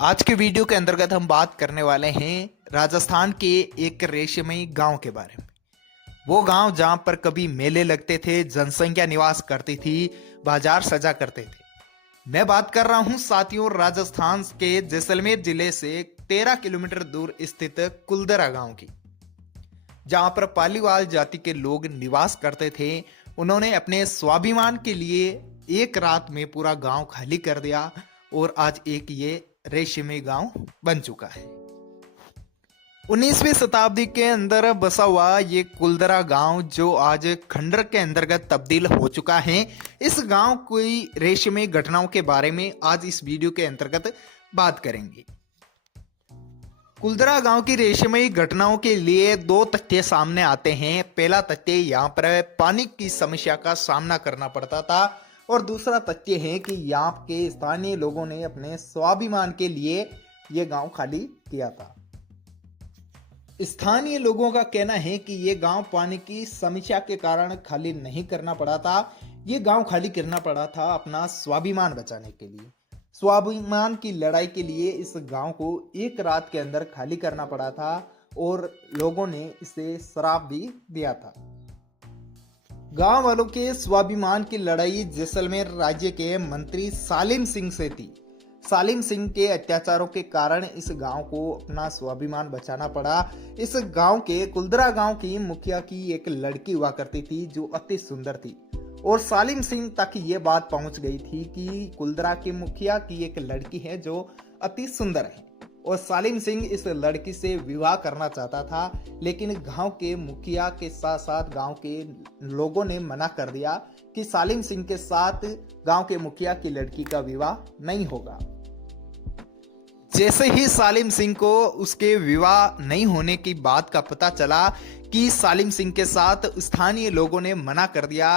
आज के वीडियो के अंतर्गत हम बात करने वाले हैं राजस्थान के एक रेशमी गांव के बारे में। वो गांव जहां पर कभी मेले लगते थे, जनसंख्या निवास करती थी, बाजार सजा करते थे। मैं बात कर रहा हूं साथियों राजस्थान के जैसलमेर जिले से 13 किलोमीटर दूर स्थित कुलदरा गांव की, जहां पर पालीवाल जाति के लोग निवास करते थे। उन्होंने अपने स्वाभिमान के लिए एक रात में पूरा गांव खाली कर दिया और आज एक ये रेशमी गांव बन चुका है। 19वीं शताब्दी के अंदर बसा हुआ ये कुलदरा गांव जो आज खंडर के अंतर्गत तब्दील हो चुका है। इस गांव की रेशमी घटनाओं के बारे में आज इस वीडियो के अंतर्गत बात करेंगे। कुलदरा गांव की रेशमी घटनाओं के लिए दो तथ्य सामने आते हैं। पहला तथ्य यहाँ पर पानी की समस्या का सामना करना पड़ता था और दूसरा तथ्य है कि यहाँ के स्थानीय लोगों ने अपने स्वाभिमान के लिए ये गांव खाली किया था। स्थानीय लोगों का कहना है कि ये गांव पानी की समस्या के कारण खाली नहीं करना पड़ा था। ये गांव खाली करना पड़ा था अपना स्वाभिमान बचाने के लिए। स्वाभिमान की लड़ाई के लिए इस गांव को एक रात के अंदर खाली करना पड़ा था और लोगों ने इसे श्राप भी दिया था। गांव वालों के स्वाभिमान की लड़ाई जैसलमेर राज्य के मंत्री सालिम सिंह से थी। सालिम सिंह के अत्याचारों के कारण इस गांव को अपना स्वाभिमान बचाना पड़ा। इस गांव के कुलदरा गांव की मुखिया की एक लड़की हुआ करती थी जो अति सुंदर थी और सालिम सिंह तक ये बात पहुंच गई थी कि कुलदरा के मुखिया की एक लड़की है जो अति सुंदर है और सालिम सिंह इस लड़की से विवाह करना चाहता था, लेकिन गांव के मुखिया के साथ साथ गांव के लोगों ने मना कर दिया कि सालिम सिंह के साथ गांव के मुखिया की लड़की का विवाह नहीं होगा। जैसे ही सालिम सिंह को उसके विवाह नहीं होने की बात का पता चला कि सालिम सिंह के साथ स्थानीय लोगों ने मना कर दिया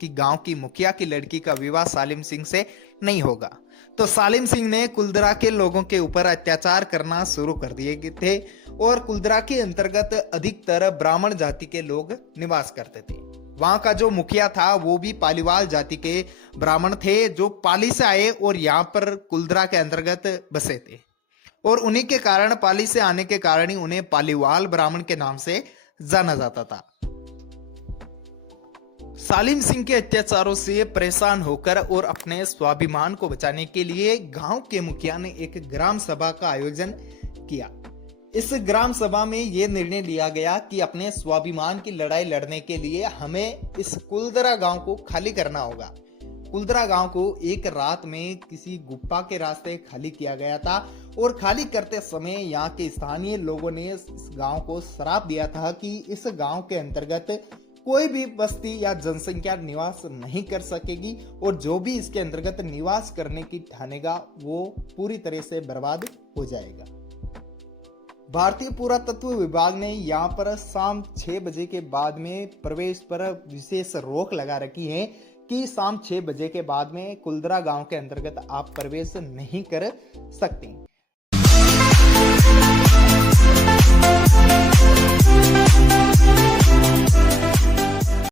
कि गांव की मुखिया की लड़की का विवाह सालिम सिंह से नहीं होगा, तो सालिम सिंह ने कुलदरा के लोगों के ऊपर अत्याचार करना शुरू कर दिए थे और कुलदरा के अंतर्गत अधिकतर ब्राह्मण जाति के लोग निवास करते थे। वहां का जो मुखिया था वो भी पालीवाल जाति के ब्राह्मण थे जो पाली से आए और यहाँ पर कुलदरा के अंतर्गत बसे थे और उन्हीं के कारण, पाली से आने के कारण ही उन्हें पालीवाल ब्राह्मण के नाम से जाना जाता था। सालिम सिंह के अत्याचारों से परेशान होकर और अपने स्वाभिमान को बचाने के लिए गांव के मुखिया ने एक ग्राम सभा का आयोजन किया। इस ग्राम सभा में यह निर्णय लिया गया कि अपने स्वाभिमान की लड़ाई लड़ने के लिए हमें इस कुलदरा गांव को खाली करना होगा। कुलदरा गांव को एक रात में किसी गुफा के रास्ते खाली किया गया था और खाली करते समय यहाँ के स्थानीय लोगों ने इस गांव को श्राप दिया था कि इस गांव के अंतर्गत कोई भी बस्ती या जनसंख्या निवास नहीं कर सकेगी और जो भी इसके अंतर्गत निवास करने की ठानेगा वो पूरी तरह से बर्बाद हो जाएगा। भारतीय पुरातत्व विभाग ने यहाँ पर शाम 6 बजे के बाद में प्रवेश पर विशेष रोक लगा रखी है कि शाम 6 बजे के बाद में कुलदरा गांव के अंतर्गत आप प्रवेश नहीं कर सकते।